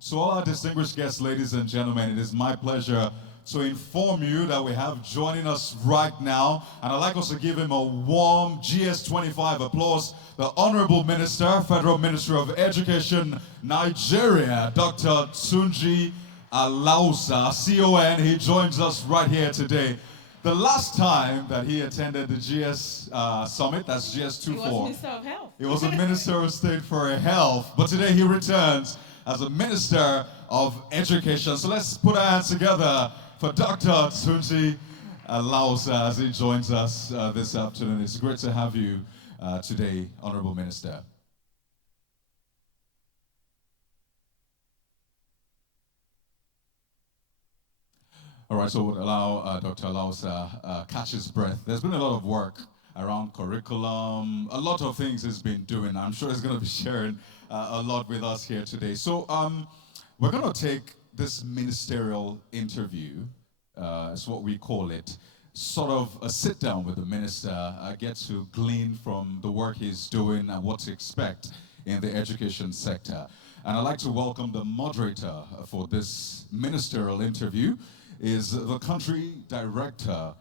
To all our distinguished guests, ladies and gentlemen, it is my pleasure to inform you that we have joining us right now, and I'd like us to give him a warm GS25 applause, the Honorable Minister, Federal Ministry of Education, Nigeria, Dr. Tunji Alausa, CON. He joins us right here today. The last time that he attended the GS Summit, that's GS24. He was Minister of Health. He was a Minister of State for Health, but today he returns as a Minister of Education. So let's put our hands together for Dr. Tunji Alausa as he joins us this afternoon. It's great to have you today, Honorable Minister. All right, so we'll allow Dr. Alausa catch his breath. There's been a lot of work around curriculum, a lot of things he's been doing. I'm sure he's going to be sharing a lot with us here today. So we're going to take this ministerial interview, is what we call it, sort of a sit down with the minister, get to glean from the work he's doing and what to expect in the education sector. And I'd like to welcome the moderator for this ministerial interview, is the country director,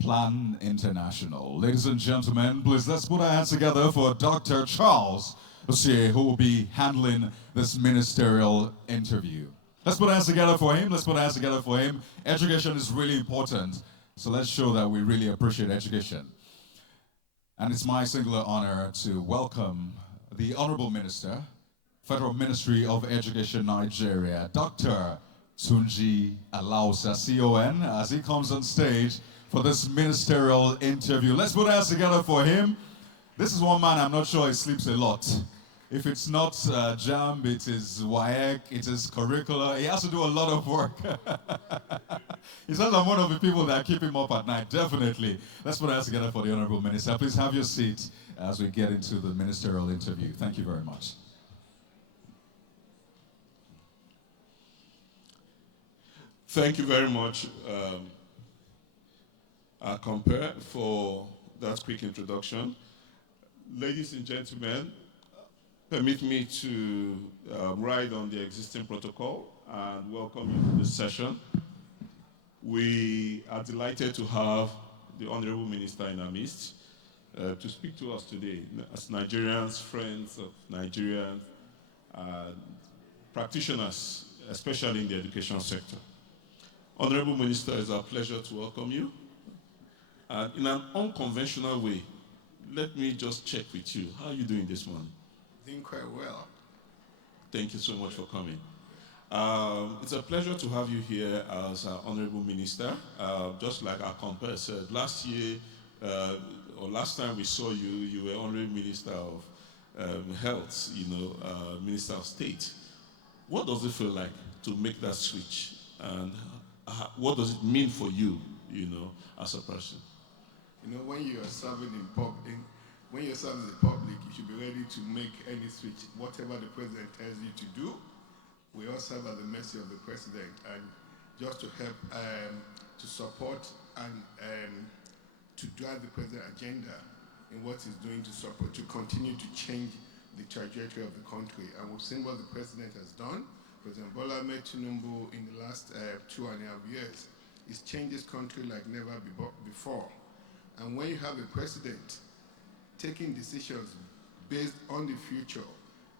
Plan International. Ladies and gentlemen, please let's put our hands together for Dr. Charles Osei, who will be handling this ministerial interview. Let's put our hands together for him. Let's put our hands together for him. Education is really important, so let's show that we really appreciate education. And it's my singular honor to welcome the Honorable Minister, Federal Ministry of Education, Nigeria, Dr. Tunji Alausa, CON, as he comes on stage for this ministerial interview. Let's put our hands together for him. This is one man I'm not sure he sleeps a lot. If it's not JAMB, it is WAEC, it is curricula. He has to do a lot of work. He says I'm one of the people that keep him up at night, definitely. Let's put our hands together for the Honorable Minister. Please have your seat as we get into the ministerial interview. Thank you very much. Thank you very much, Compare, for that quick introduction. Ladies and gentlemen, permit me to ride on the existing protocol and welcome you to this session. We are delighted to have the Honorable Minister in our midst to speak to us today as Nigerians, friends of Nigerians, practitioners, especially in the education sector. Honorable Minister, it's our pleasure to welcome you. In an unconventional way, let me just check with you. How are you doing this morning? Doing quite well. Thank you so much for coming. It's a pleasure to have you here as our Honorable Minister. Just like our compare said, last year, or last time we saw you, you were Honorable Minister of Health, Minister of State. What does it feel like to make that switch? And what does it mean for you, as a person? When you are serving in public, when you're serving the public, you should be ready to make any switch, whatever the president tells you to do. We all serve at the mercy of the president, and just to help, to support and to drive the president's agenda in what he's doing to support, to continue to change the trajectory of the country. And we've seen what the president has done. President Bola Ahmed Tinubu in the last 2.5 years, he's changed this country like never before. And when you have a president taking decisions based on the future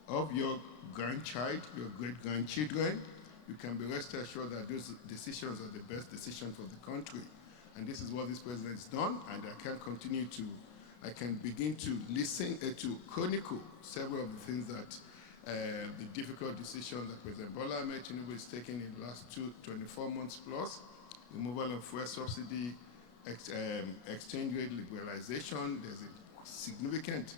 of your grandchild, your great-grandchildren, you can be rest assured that those decisions are the best decision for the country. And this is what this president has done, and I can begin to listen to chronicle several of the things that the difficult decisions that President Bola Ahmed Tinubu is taking in the last 24 months plus, removal of fuel subsidy, exchange rate liberalization. There's a significant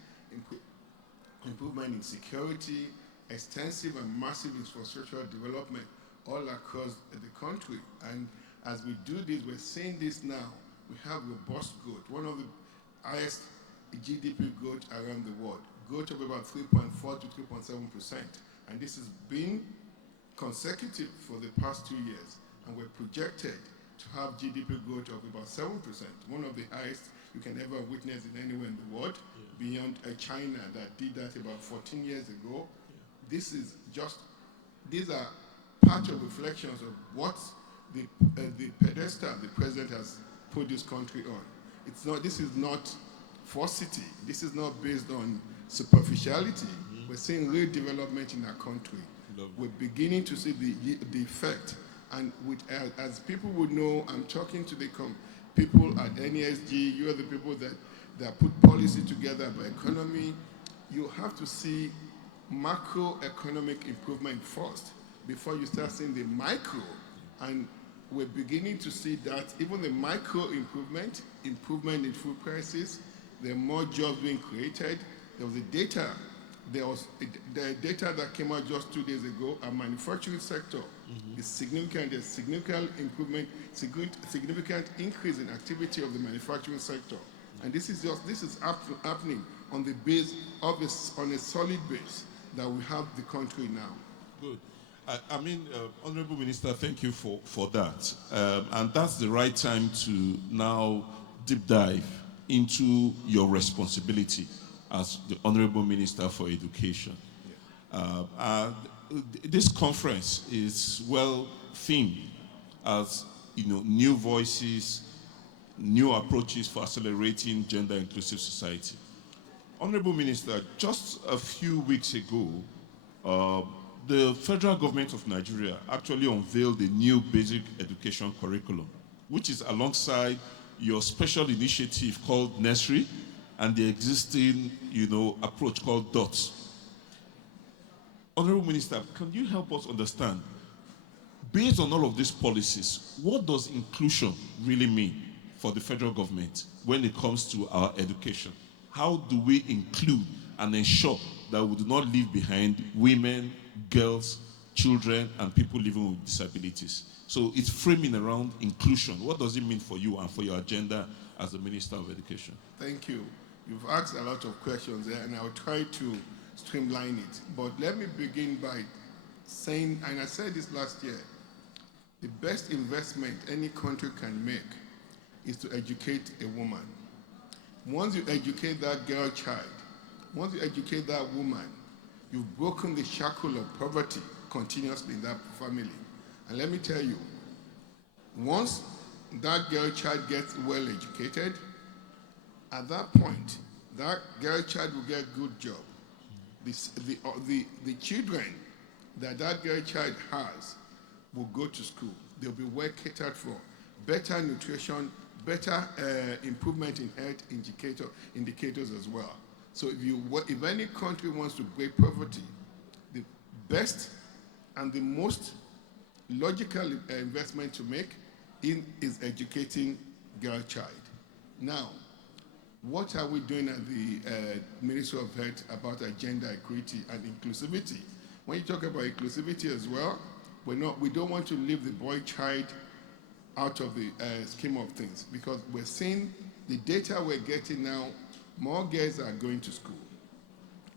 improvement in security, extensive and massive infrastructural development all across the country. And as we do this, we're seeing this now. We have robust growth, one of the highest GDP growth around the world, growth of about 3.4 to 3.7%. And this has been consecutive for the past 2 years. And we're projected to have GDP growth of about 7%, one of the highest you can ever witness in anywhere in the world, beyond China that did that about 14 years ago. These are part of reflections of what the pedestal the president has put this country on. It's not. This is not falsity. This is not based on superficiality. We're seeing real development in our country. We're beginning to see the effect. And as people would know, I'm talking to the people at NESG. You are the people that put policy together by economy. You have to see macroeconomic improvement first before you start seeing the micro. And we're beginning to see that even the micro improvement in food prices, there are more jobs being created. There was the data that came out just 2 days ago. Our manufacturing sector is significant. There's significant improvement, significant increase in activity of the manufacturing sector. And this is happening on the base of on a solid base that we have the country now. Good. I mean, Honorable Minister, thank you for that. And that's the right time to now deep dive into your responsibility as the Honorable Minister for Education. Yeah. This conference is well themed as, new voices, new approaches for accelerating gender inclusive society. Honorable Minister, just a few weeks ago, the federal government of Nigeria actually unveiled a new basic education curriculum, which is alongside your special initiative called Nursery and the existing, approach called DOTS. Honorable Minister, can you help us understand, based on all of these policies, what does inclusion really mean for the federal government when it comes to our education? How do we include and ensure that we do not leave behind women, girls, children, and people living with disabilities? So it's framing around inclusion. What does it mean for you and for your agenda as the Minister of Education? Thank you. You've asked a lot of questions there, and I'll try to streamline it. But let me begin by saying, and I said this last year, the best investment any country can make is to educate a woman. Once you educate that girl child, once you educate that woman, you've broken the shackle of poverty continuously in that family. And let me tell you, once that girl child gets well educated, at that point, that girl child will get a good job. The children that girl child has will go to school. They'll be well catered for. Better nutrition, better improvement in health indicators as well. So if any country wants to break poverty, the best and the most logical investment to make is educating girl child. Now, what are we doing at the Ministry of Health about gender equity and inclusivity? When you talk about inclusivity as well, we don't want to leave the boy child out of the scheme of things, because we're seeing the data we're getting now, more girls are going to school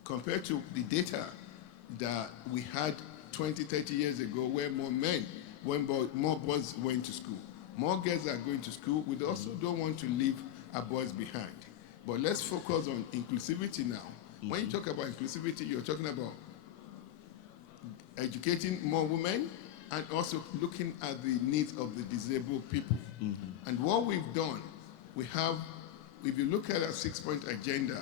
compared to the data that we had 20, 30 years ago, where more boys went to school. More girls are going to school. We also don't want to leave our boys behind. But let's focus on inclusivity now. Mm-hmm. When you talk about inclusivity, you're talking about educating more women and also looking at the needs of the disabled people. Mm-hmm. And what we've done, if you look at our 6-point agenda,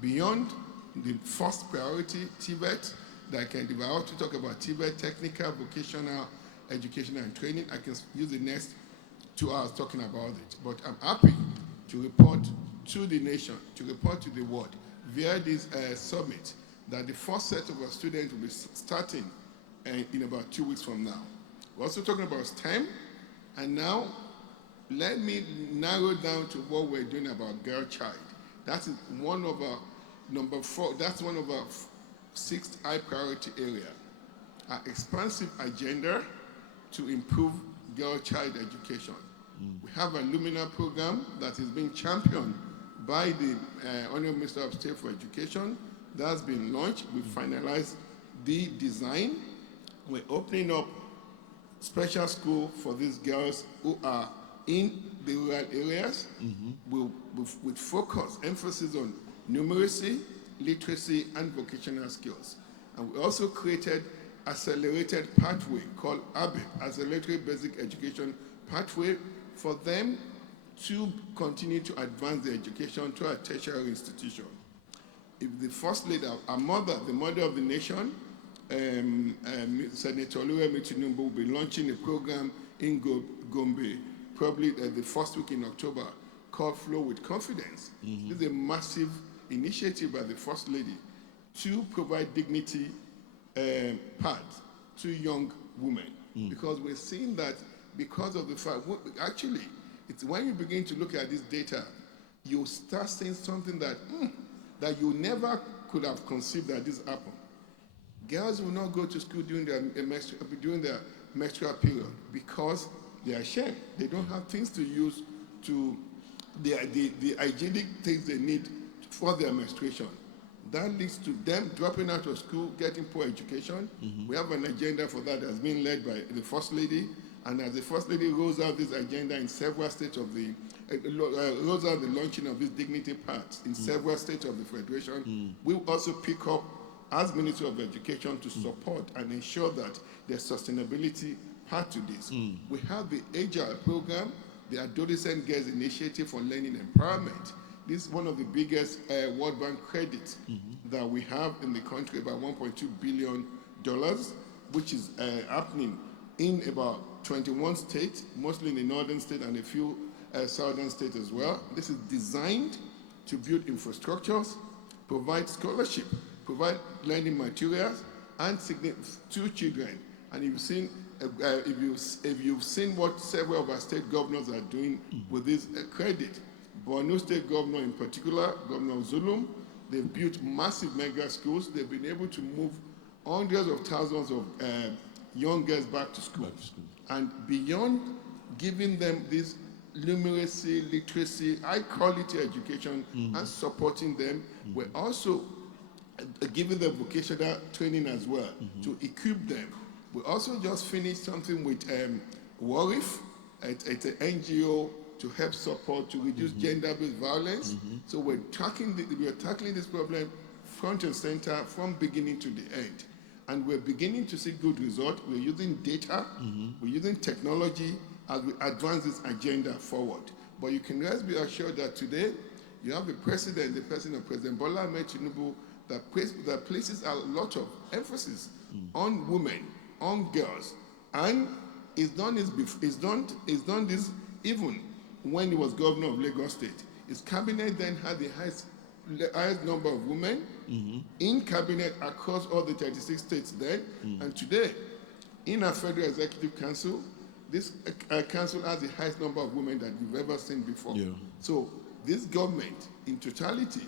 beyond the first priority, TVET, if I want to talk about TVET, technical, vocational, education and training, I can use the next 2 hours talking about it. But I'm happy to report to the nation, to report to the world, via this summit, that the first set of our students will be starting in about 2 weeks from now. We're also talking about STEM, and now let me narrow down to what we're doing about girl child. That's one of our number 4. That's one of our 6th high priority area. Our expansive agenda to improve girl child education. We have a Lumina program that is being championed by the Honorable Minister of State for Education. That's been launched. We finalized the design. We're opening up special school for these girls who are in the rural areas, with focus, emphasis on numeracy, literacy, and vocational skills. And we also created accelerated pathway called ABEP, Accelerated Basic Education Pathway, for them to continue to advance their education to a tertiary institution. If the First Lady, our mother, the mother of the nation, Senator Oluremi Tinubu, will be launching a program in Gombe, probably the first week in October, called Flow with Confidence. This is a massive initiative by the First Lady to provide dignity paths to young women. Because we're seeing that because of the fact, actually, it's when you begin to look at this data, you start seeing something that, that you never could have conceived that this happened. Girls will not go to school during their menstrual period because they are ashamed. They don't have things to use to the hygienic things they need for their menstruation. That leads to them dropping out of school, getting poor education. We have an agenda for that that's been led by the First Lady, and as the First Lady rolls out this agenda in several states of the rolls out the launching of these dignity paths in several states of the Federation, we will also pick up as Ministry of Education to support and ensure that there's sustainability part to this. We have the Agile program, the Adolescent Girls Initiative for Learning Empowerment. This is one of the biggest World Bank credits that we have in the country, about $1.2 billion, which is happening in about 21 states, mostly in the northern state and a few southern states as well. This is designed to build infrastructures, provide scholarship, provide learning materials, and to children. And if you've seen what several of our state governors are doing with this credit, Borno State Governor in particular, Governor Zulum, they've built massive mega schools. They've been able to move hundreds of thousands of young girls back to school. And beyond giving them this numeracy, literacy, high-quality education and supporting them, we're also giving them vocational training as well to equip them. We also just finished something with WARIF. It's an NGO to help support, to reduce gender-based violence. So we're tackling this problem front and center from beginning to the end. And we're beginning to see good results. We're using data, we're using technology as we advance this agenda forward. But you can rest be assured that today, you have the President Bola Ahmed Tinubu, that places a lot of emphasis on women, on girls, and he's done this even when he was governor of Lagos State. His cabinet then had the highest number of women in cabinet across all the 36 states then, and today, in our Federal Executive Council, this council has the highest number of women that you've ever seen before. So this government, in totality,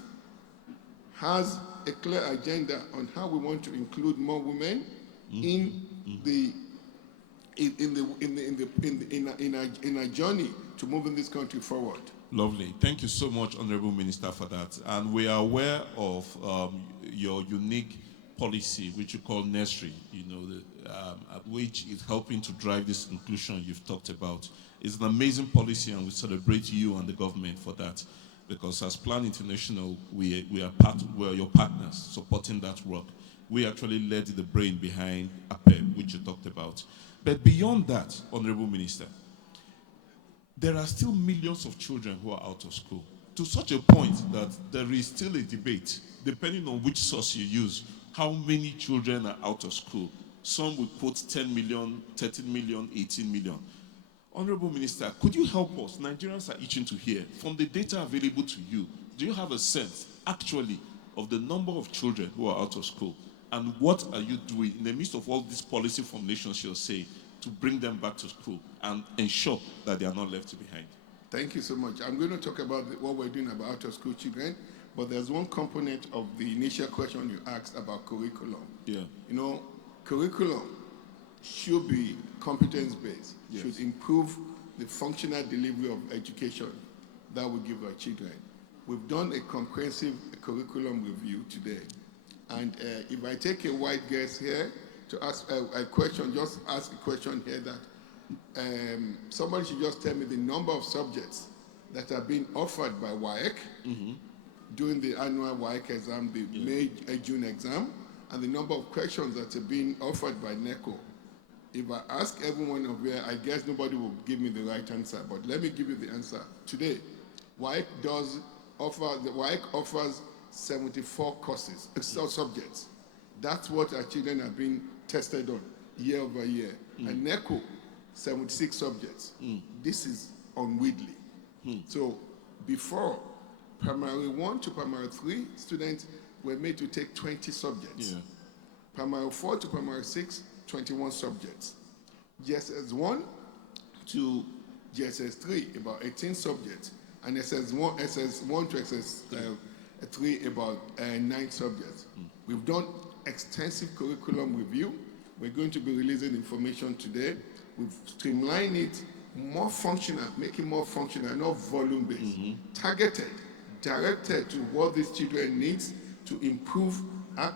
has a clear agenda on how we want to include more women in our journey to moving this country forward. Lovely. Thank you so much, Honorable Minister, for that. And we are aware of your unique policy, which you call Nursery, which is helping to drive this inclusion you've talked about. It's an amazing policy, and we celebrate you and the government for that. Because as Plan International, we are your partners supporting that work. We actually led the brain behind APEP, which you talked about. But beyond that, Honorable Minister, there are still millions of children who are out of school, to such a point that there is still a debate, depending on which source you use, how many children are out of school. Some will quote 10 million, 13 million, 18 million. Honorable Minister, could you help us? Nigerians are itching to hear. From the data available to you, do you have a sense, actually, of the number of children who are out of school? And what are you doing in the midst of all these policy formulations you're saying to bring them back to school and ensure that they are not left behind? Thank you so much. I'm going to talk about what we're doing about out-of-school children, but there's one component of the initial question you asked about curriculum. Curriculum should be competence-based, should improve the functional delivery of education that we give our children. We've done a comprehensive curriculum review today. And if I take a wide guess here to ask a question, just ask a question here that somebody should just tell me the number of subjects that are being offered by WAEC during the annual WAEC exam, the May-June exam, and the number of questions that are being offered by NECO. If I ask everyone of you, I guess nobody will give me the right answer, but let me give you the answer. Today, WAEC offers 74 courses, subjects. That's what our children are being tested on year over year. And NECO, 76 subjects. This is unwieldy. So before, primary 1 to primary 3 students were made to take 20 subjects. Yeah. Primary 4 to primary 6, 21 subjects. GSS 1 to GSS 3, about 18 subjects. And SS1 to SS3, about 9 subjects. We've done extensive curriculum review. We're going to be releasing information today. We've streamlined it, more functional, make it more functional, not volume-based, targeted, directed to what these children need to improve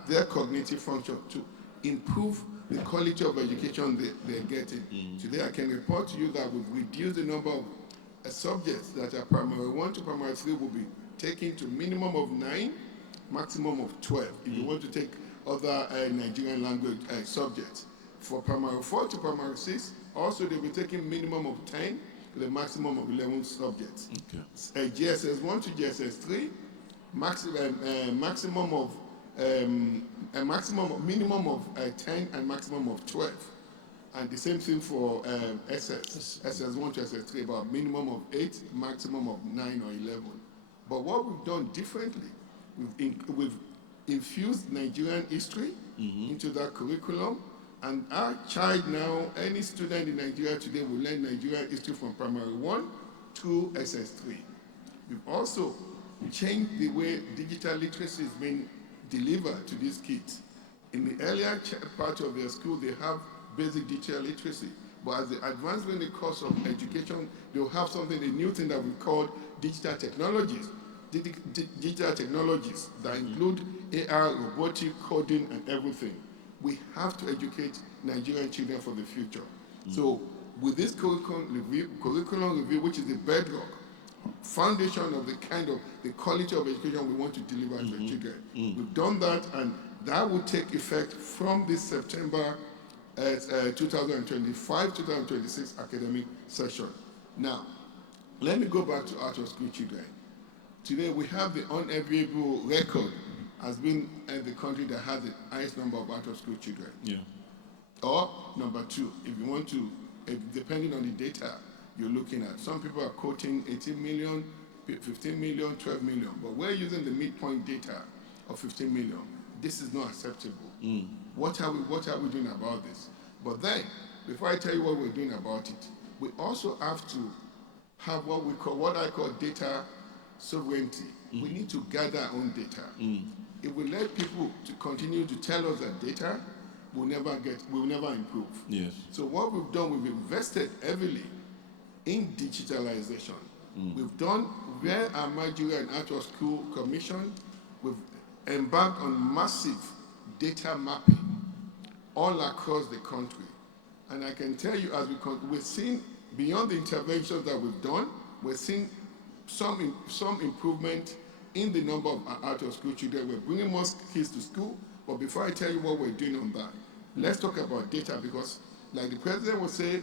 their cognitive function, to improve the quality of education they're getting. Today I can report to you that we've reduced the number of subjects that are primary 1 to primary 3 will be taken to minimum of 9, maximum of 12, if you want to take other Nigerian language subjects. For primary 4 to primary 6, also they'll be taking minimum of 10 with a maximum of 11 subjects. Okay. GSS 1 to GSS 3, minimum of 10 and maximum of 12. And the same thing for SS1 to SS3, about minimum of 8, maximum of 9 or 11. But what we've done differently, we've infused Nigerian history into that curriculum, and our child now, any student in Nigeria today will learn Nigerian history from primary 1 to SS3. We've also changed the way digital literacy is being delivered to these kids. In the earlier part of their school, they have basic digital literacy, but as they advance in the course of education, they'll have something, a new thing that we call digital technologies. Digital technologies that include AR, robotic, coding, and everything. We have to educate Nigerian children for the future. So with this curriculum review, which is the bedrock, foundation of the quality of education we want to deliver to the children, we've done that, and that will take effect from this September 2025-2026 academic session. Now, let me go back to out of school children. Today we have the unenviable record as being the country that has the highest number of out of school children. Yeah. Or number 2, if you want to, depending on the data you're looking at. Some people are quoting 18 million, 15 million, 12 million, but we're using the midpoint data of 15 million. This is not acceptable. What are we doing about this? But then, before I tell you what we're doing about it, we also have to have what I call data sovereignty. We need to gather our own data. If we let people to continue to tell us that data, we'll never improve. Yes. So what we've done, we've invested heavily in digitalization. We've done, where our Nigeria and Out of School Commission, we've embarked on massive data mapping all across the country. And I can tell you, as we're seeing, beyond the interventions that we've done, we're seeing some improvement in the number of out of school children. We're bringing more kids to school, but before I tell you what we're doing on that, let's talk about data, because like the president would say,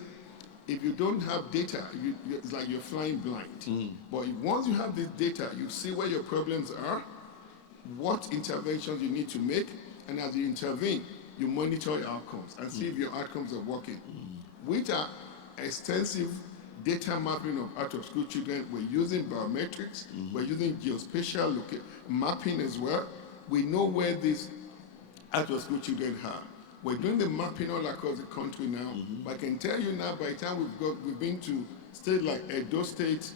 if you don't have data, it's like you're flying blind. But once you have this data, you see where your problems are, what interventions you need to make, and as you intervene, you monitor your outcomes and see if your outcomes are working. With our extensive data mapping of out-of-school children, we're using biometrics, we're using geospatial mapping as well. We know where these out-of-school children are. We're doing the mapping all across the country now. But I can tell you now, by the time we've been to states like Edo State,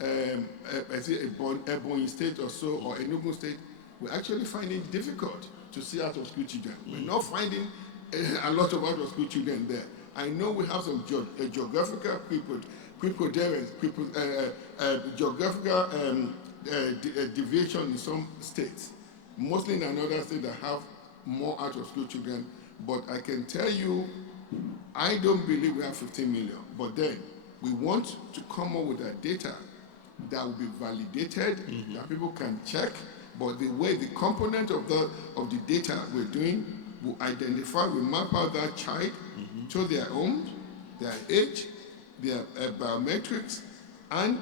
Ebonyi State or so, or Enugu State, we're actually finding it difficult to see out-of-school children. We're not finding a lot of out-of-school children there. I know we have some geographical preponderance, geographical deviation in some states, mostly in another state that have more out-of-school children. But I can tell you, I don't believe we have 15 million. But then we want to come up with that data that will be validated, that people can check. But the component of the data we're doing will identify, we map out that child, show their home, their age, their biometrics, and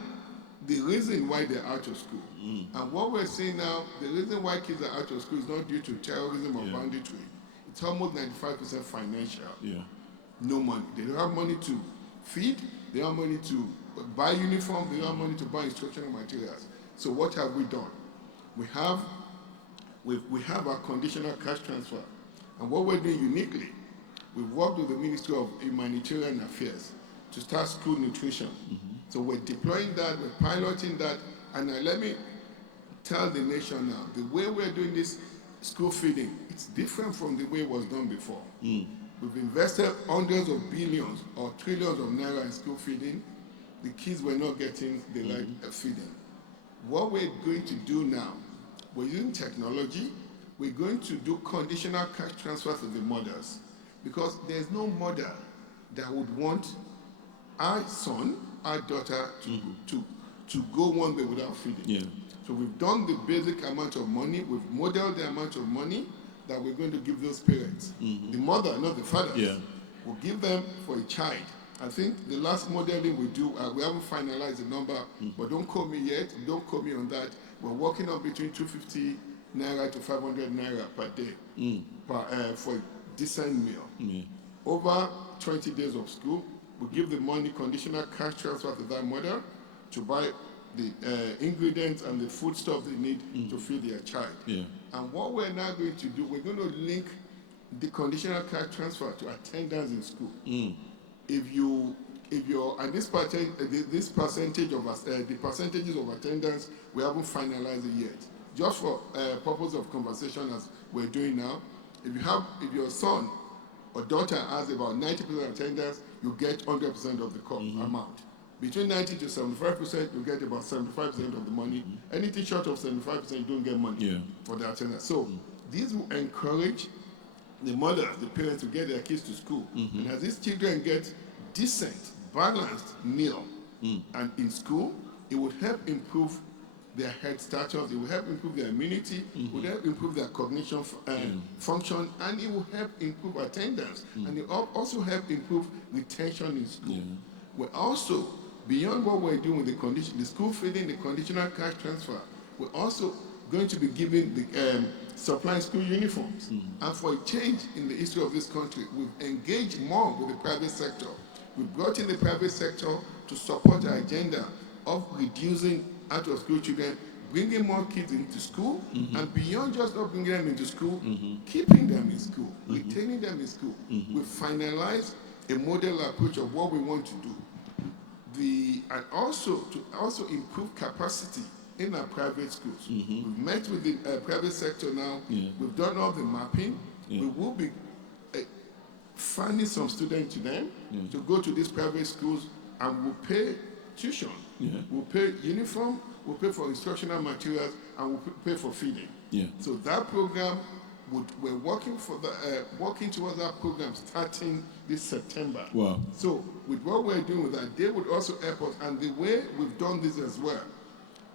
the reason why they're out of school. And what we're seeing now, the reason why kids are out of school is not due to terrorism or banditry. It's almost 95% financial. No money. They don't have money to feed, they don't have money to buy uniform, they don't have money to buy instructional materials. So what have we done? We have our conditional cash transfer. And what we're doing uniquely, we've worked with the Ministry of Humanitarian Affairs to start school nutrition. So we're deploying that, we're piloting that, and let me tell the nation now, the way we're doing this school feeding, it's different from the way it was done before. We've invested hundreds of billions or trillions of naira in school feeding. The kids were not getting the right feeding. What we're going to do now, we're using technology, we're going to do conditional cash transfer to the mothers, because there's no mother that would want our son, our daughter to go one day without feeding. So we've done the basic amount of money, we've modeled the amount of money that we're going to give those parents. The mother, not the father. We'll give them for a child. I think the last modeling we do, we haven't finalized the number, but don't call me yet, don't call me on that. We're working on between 250 naira to 500 naira per day for a decent meal. Over 20 days of school, we give the money conditional cash transfer to that mother to buy the ingredients and the food stuff they need to feed their child. And what we're now going to do, we're going to link the conditional cash transfer to attendance in school. If you're and this percentage of the percentages of attendance, we haven't finalized it yet. Just for purpose of conversation, as we're doing now, if your son or daughter has about 90% attendance, you get 100% of the amount. Between 90 to 75%, you get about 75% of the money. Anything short of 75%, you don't get money for the attendance. So these will encourage the mothers, the parents, to get their kids to school. And as these children get decent, balanced meal and in school, it would help improve their head status, it will help improve their immunity, it will help improve their cognition function, and it will help improve attendance, and it will also help improve retention in school. We're also, beyond what we're doing with the school feeding, the conditional cash transfer, we're also going to be giving the supplying school uniforms. And for a change in the history of this country, we've engaged more with the private sector. We've brought in the private sector to support our agenda of reducing out-of-school children, bringing more kids into school, and beyond just not bringing them into school, keeping them in school, retaining them in school. We've finalized a model approach of what we want to do. And also to improve capacity in our private schools. We've met with the private sector now. We've done all the mapping. We will be finding some students to them to go to these private schools, and we'll pay tuition. We'll pay uniform, we'll pay for instructional materials, and we'll pay for feeding. So that program, we're working towards that program starting this September. So with what we're doing with that, they would also help us. And the way we've done this as well,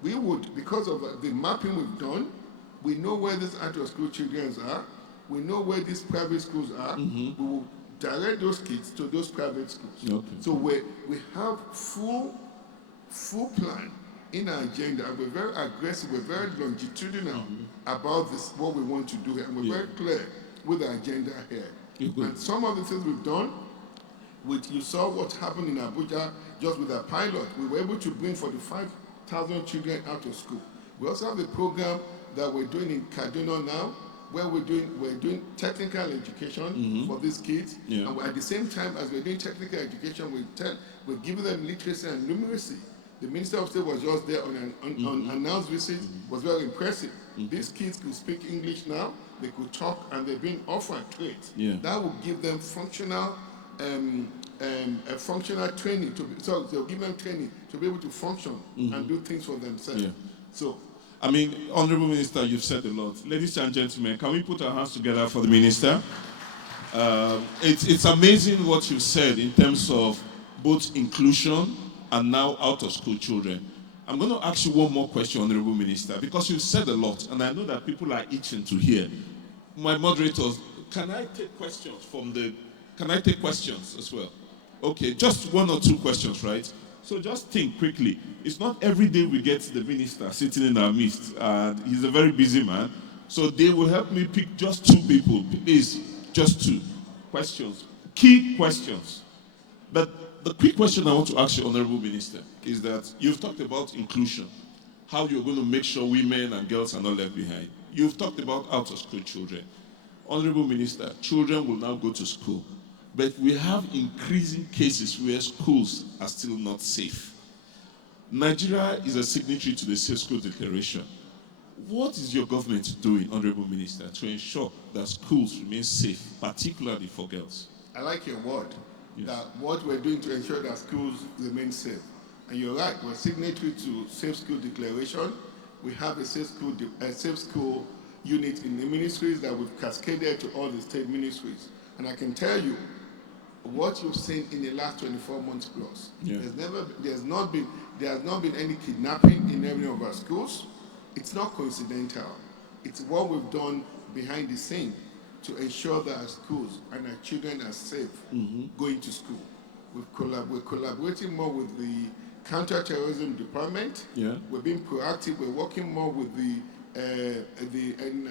we would, because of the mapping we've done, we know where these out-of-school children are, we know where these private schools are, we will direct those kids to those private schools. So we have full plan in our agenda, and we're very aggressive, we're very longitudinal about this, what we want to do here, and we're very clear with our agenda here. And some of the things we've done, you saw what happened in Abuja just with our pilot. We were able to bring 45,000 children out of school. We also have a program that we're doing in Kaduna now, where we're doing technical education for these kids, and at the same time as we're doing technical education, we're giving them literacy and numeracy. The Minister of State was just there on an announced visit, was very impressive. These kids could speak English now, they could talk, and they're being offered trades. That will give them functional training, so they'll give them training to be able to function and do things for themselves. So, I mean, Honorable Minister, you've said a lot. Ladies and gentlemen, can we put our hands together for the Minister? It's amazing what you've said in terms of both inclusion and now out-of-school children. I'm going to ask you one more question, Honorable Minister, because you've said a lot, and I know that people are itching to hear. My moderators, can I take questions from the? Can I take questions as well? Okay, just one or two questions, right? So just think quickly. It's not every day we get the minister sitting in our midst, and he's a very busy man. So they will help me pick just two people, please, just two questions, key questions. But the quick question I want to ask you, Honorable Minister, is that you've talked about inclusion, how you're going to make sure women and girls are not left behind. You've talked about out-of-school children. Honorable Minister, children will now go to school, but we have increasing cases where schools are still not safe. Nigeria is a signatory to the Safe School Declaration. What is your government doing, Honorable Minister, to ensure that schools remain safe, particularly for girls? I like your word, Yes. that what we're doing to ensure that schools remain safe. And you're right, we're signatory to Safe School Declaration. We have a safe school unit in the ministries that we've cascaded to all the state ministries. And I can tell you, what you've seen in the last 24 months plus, Yeah. there has not been any kidnapping in any of our schools. It's not coincidental. It's what we've done behind the scene to ensure that our schools and our children are safe going to school. We're collaborating more with the counter-terrorism department. Yeah. We're being proactive. We're working more with the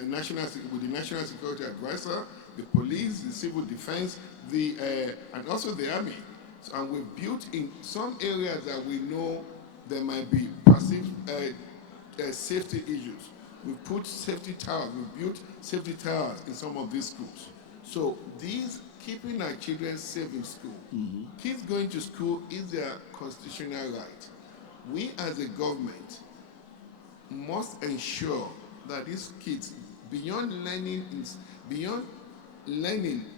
national security advisor, the police, the civil defense, and also the army. So, and we've built in some areas that we know there might be perceived safety issues. We've put safety towers. We've built safety towers in some of these schools. So keeping our children safe in school, kids going to school is their constitutional right. We as a government must ensure that these kids, beyond learning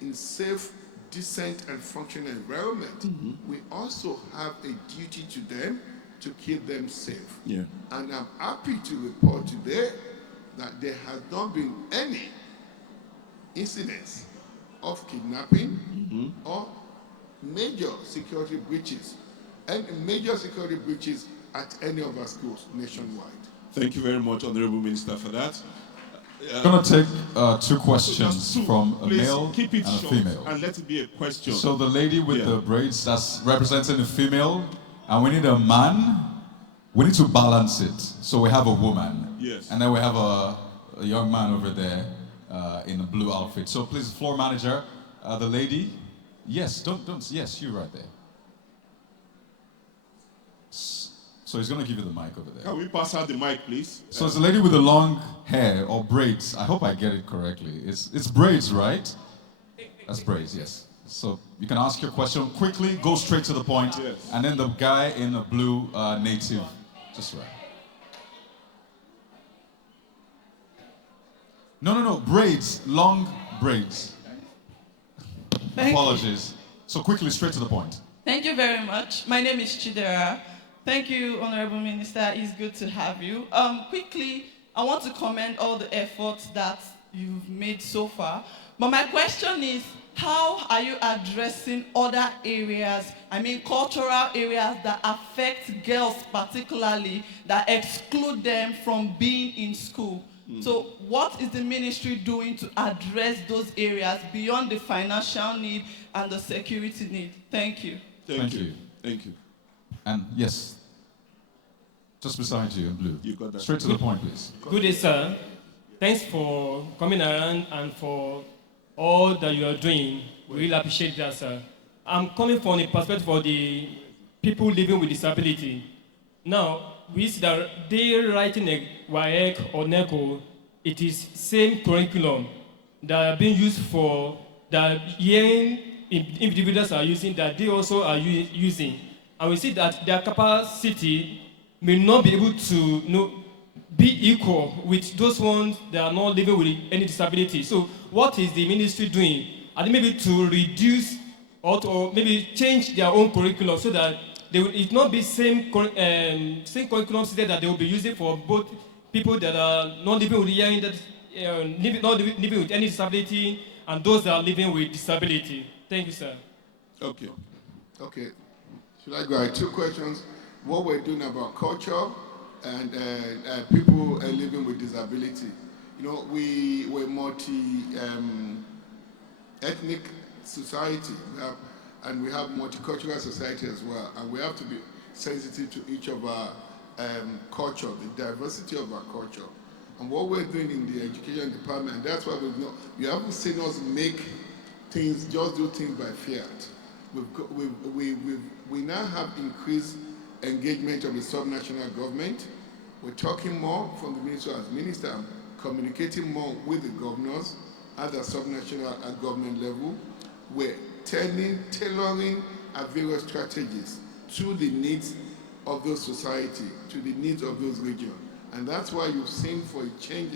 in safe, decent, and functional environment, we also have a duty to them to keep them safe. Yeah. And I'm happy to report today that there has not been any incidents of kidnapping or major security breaches at any of our schools nationwide. Thank you very much, Honorable Minister, for that. I'm going to take two So questions just two. from a Please male keep it and a short female. and let it be a question. So the lady with Yeah. the braids, that's representing the female, and we need a man. We need to balance it. So we have a woman. Yes. And then we have a young man over there in a blue outfit. So please, floor manager, the lady. Yes, yes, you right there. So he's going to give you the mic over there. Can we pass out the mic, please? So it's a lady with the long hair or braids. I hope I get it correctly. It's braids, right? That's braids, yes. So you can ask your question quickly, go straight to the point, Yes. and then the guy in the blue native, just right. No, braids, long braids. Apologies. So quickly, straight to the point. Thank you very much. My name is Chidera. Thank you, Honorable Minister. It's good to have you. Quickly, I want to commend all the efforts that you've made so far. But my question is, how are you addressing other areas, cultural areas that affect girls particularly, that exclude them from being in school? So what is the ministry doing to address those areas beyond the financial need and the security need? Thank you. Thank you. Thank you. And yes, just beside you in blue. You got that. Straight to the point, please. Good day, sir. Thanks for coming around and for all that you are doing. We really appreciate that, sir. I'm coming from the perspective of the people living with disability. Now, we see that they writing a WAEC or NECO, it is same curriculum that are being used for the hearing individuals are using, that they also are using. And we see that their capacity may not be able to be equal with those ones that are not living with any disability. So what is the ministry doing? Are they maybe to reduce or maybe change their own curriculum so that it not be same curriculum system that they will be using for both people that are not living with hearing, not living with any disability, and those that are living with disability? Thank you, sir. Okay. Okay. Should I go ahead? Two questions. What we're doing about culture and people living with disability. We're ethnic society, and we have multicultural society as well, and we have to be sensitive to each of our culture, the diversity of our culture. And what we're doing in the education department, and that's why you haven't seen us make things, just do things by fiat. We now have increased engagement of the subnational government. We're talking more from the minister as minister, communicating more with the governors at the subnational government level. We're tailoring our various strategies to the needs of those society, to the needs of those regions. And that's why you've seen for a change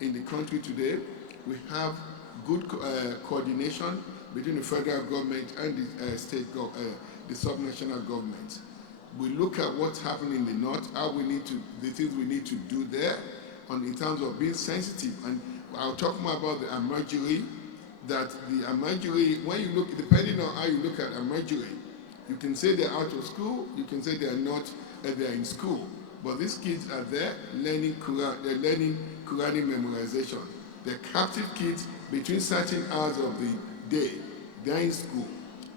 in the country today, we have good coordination between the federal government and the the subnational government. We look at what's happening in the north, the things we need to do there in terms of being sensitive. And I'll talk more about the emergery, that the emergery, when you look, depending on how you look at emergery, you can say they're out of school, you can say they're not, they're in school. But these kids are there learning Quran, they're learning Quranic memorization. They're captive kids between certain hours of the day. They're in school.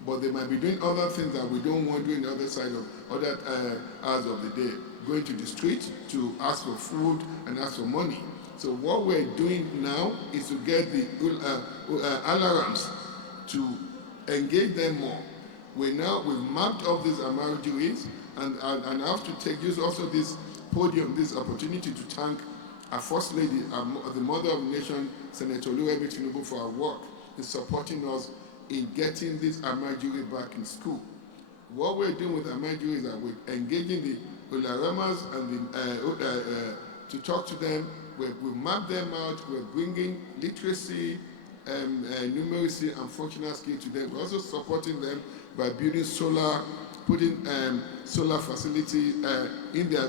But they might be doing other things that we don't want to do in the other side of other hours of the day. Going to the street to ask for food and ask for money. So what we're doing now is to get the alarms to engage them more. We've mapped off these emergencies, and I have to use also this podium, this opportunity to thank our First Lady, the Mother of the Nation, Senator Oluwemi Tinubu, for her work in supporting us in getting this emergency back in school. What we're doing with emergency is that we're engaging the Ularamas and to talk to them. We've mapped them out. We're bringing literacy, numeracy, and functional skills to them. We're also supporting them by building putting solar facility in their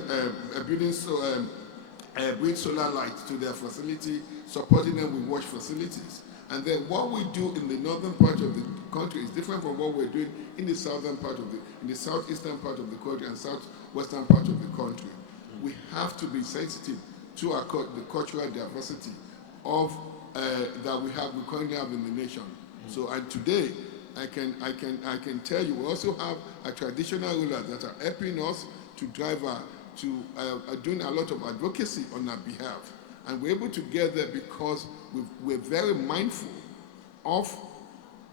bring solar light to their facility, supporting them with wash facilities. And then what we do in the northern part of the country is different from what we're doing in the southern part in the southeastern part of the country and southwestern part of the country. We have to be sensitive to the cultural diversity of that we currently have in the nation. So, and today, I can tell you, we also have a traditional rulers that are helping us to drive doing a lot of advocacy on our behalf. And we're able to get there because we're very mindful of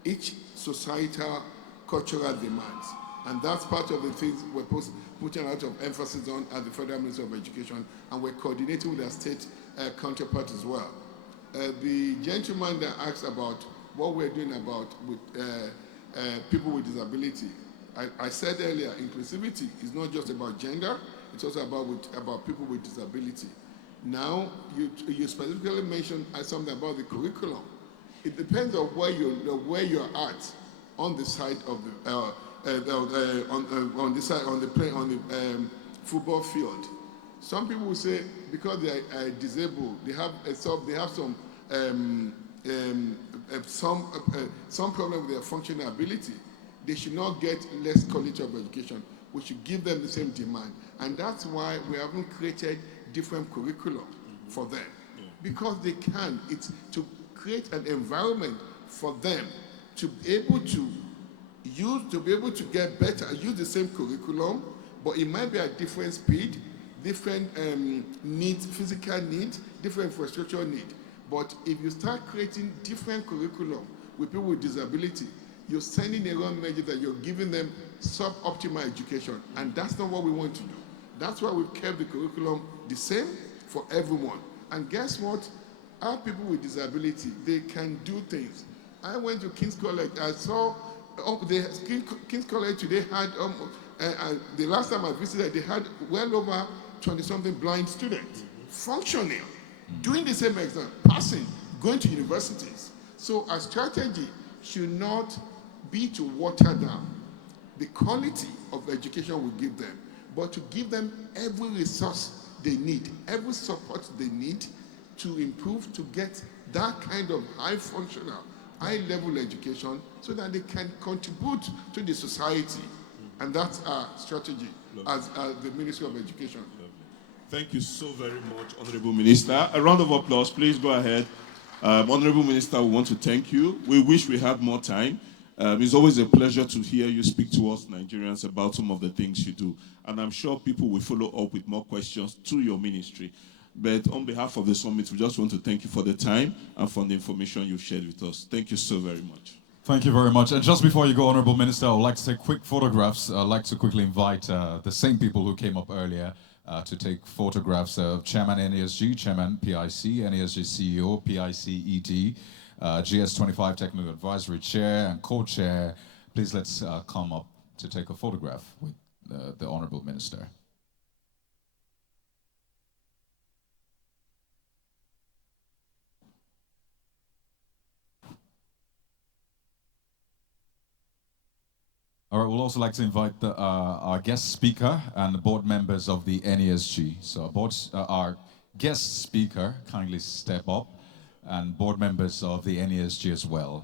each societal cultural demands. And that's part of the things we're putting a lot of emphasis on at the Federal Ministry of Education, and we're coordinating with our state counterpart as well. The gentleman that asked about what we're doing with people with disability, I said earlier, inclusivity is not just about gender, it's also about people with disability. Now, you specifically mentioned something about the curriculum. It depends on where you're at on the side of the on the football field. Some people will say because they are disabled, they have some problem with their functional ability. They should not get less quality of education. We should give them the same demand, and that's why we haven't created different curriculum for them, because they can. It's to create an environment for them to be able to get better, use the same curriculum, but it might be at different speed, different needs, physical needs, different infrastructure need. But if you start creating different curriculum with people with disability, you're sending a wrong message that you're giving them suboptimal education, and that's not what we want to do. That's why we've kept the curriculum the same for everyone. And guess what? Our people with disability, they can do things. I went to King's College. I saw King's College today had, the last time I visited, they had well over 20-something blind students, functioning, doing the same exam, passing, going to universities. So our strategy should not be to water down the quality of education we give them, but to give them every resource they need, every support they need to improve, to get that kind of high-functional, high-level education so that they can contribute to the society. And that's our strategy as the Ministry of Education. Thank you so very much, Honorable Minister. A round of applause, please go ahead. Honorable Minister, we want to thank you. We wish we had more time. It's always a pleasure to hear you speak to us Nigerians about some of the things you do. And I'm sure people will follow up with more questions to your ministry. But on behalf of the summit, we just want to thank you for the time and for the information you've shared with us. Thank you so very much. Thank you very much. And just before you go, Honorable Minister, I would like to take quick photographs. I'd like to quickly invite the same people who came up earlier to take photographs of Chairman NESG, Chairman PIC, NESG CEO, PIC ED, GS25 Technical Advisory Chair and Co-Chair. Please let's come up to take a photograph with the Honorable Minister. All right, we'll also like to invite our guest speaker and the board members of the NESG. So our guest speaker, kindly step up, and board members of the NESG as well.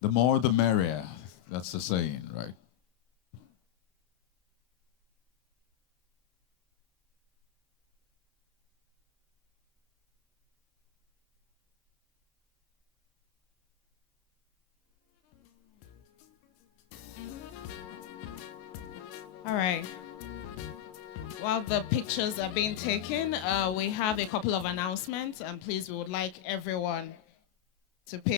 The more the merrier, that's the saying, right? All right. While the pictures are being taken, we have a couple of announcements, and please, we would like everyone to pay